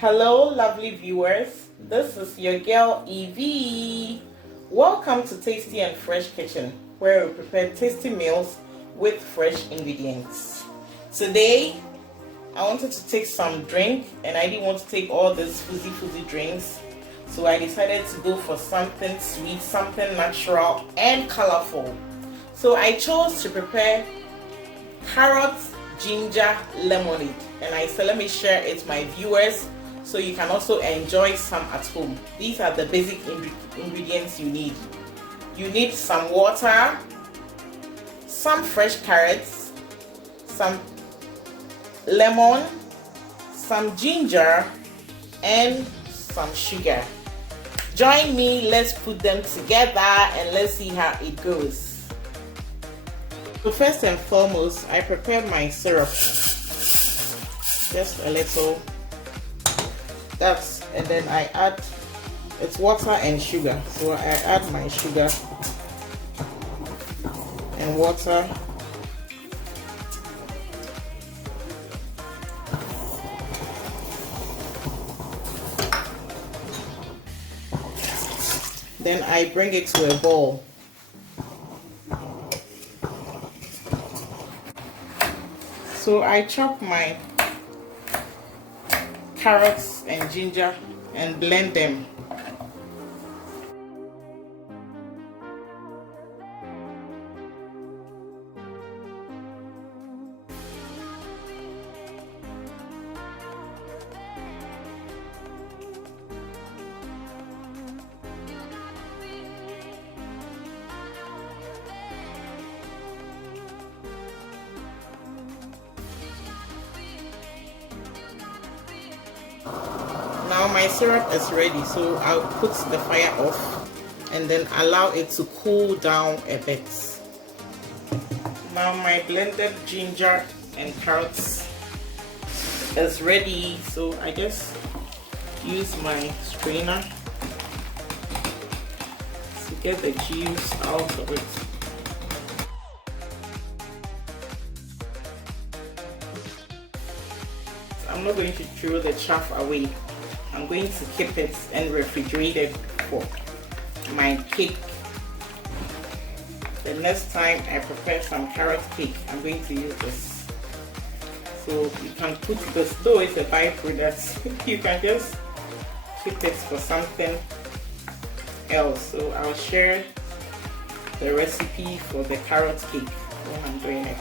Hello lovely viewers, this is your girl Evie. Welcome to Tasty and Fresh Kitchen, where we prepare tasty meals with fresh ingredients. Today I wanted to take some drink and I didn't want to take all these fuzzy drinks, so I decided to go for something sweet, something natural and colorful. So I chose to prepare Carrot+Ginger Lemonade, and I said let me share it with my viewers so you can also enjoy some at home. These are the basic ingredients you need. You need some water, some fresh carrots, some lemon, some ginger, and some sugar. Join me, let's put them together and let's see how it goes. So first and foremost, I prepare my syrup. Just a little. And then I add, it's water and sugar. So I add my sugar and water. Then I bring it to a bowl. So I chop my carrots and ginger and blend them. Now my syrup is ready, so I'll put the fire off and then allow it to cool down a bit. Now my blended ginger and carrots is ready, so I just use my strainer to get the juice out of it. I'm not going to throw the chaff away. I'm going to keep it and refrigerate it for my cake. The next time I prepare some carrot cake, I'm going to use this. So you can put this, though it's a byproduct, you can just keep it for something else. So I'll share the recipe for the carrot cake when I'm doing it.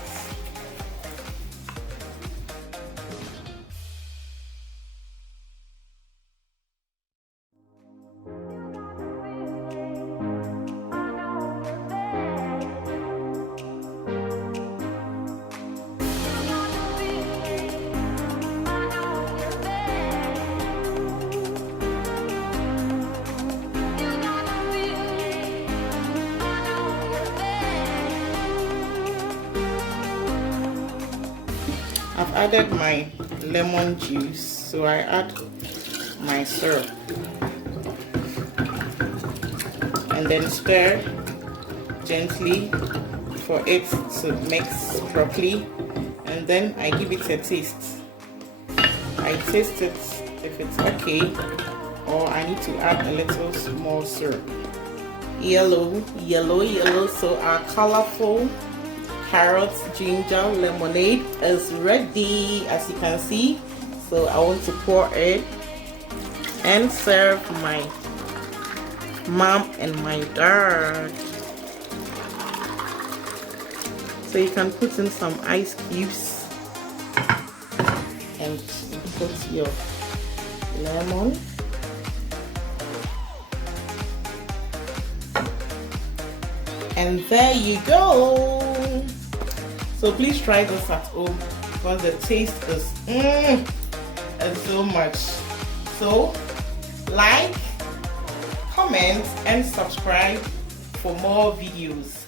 I've added my lemon juice, so I add my syrup and then stir gently for it to mix properly, and then I give it a taste. I taste it if it's okay, or I need to add a little more syrup. Yellow, so our colorful Carrot+Ginger Lemonade is ready, as you can see. So I want to pour it and serve my mom and my dad. So you can put in some ice cubes and put your lemon. And there you go. So please try this at home because the taste is so much. So like, comment and subscribe for more videos.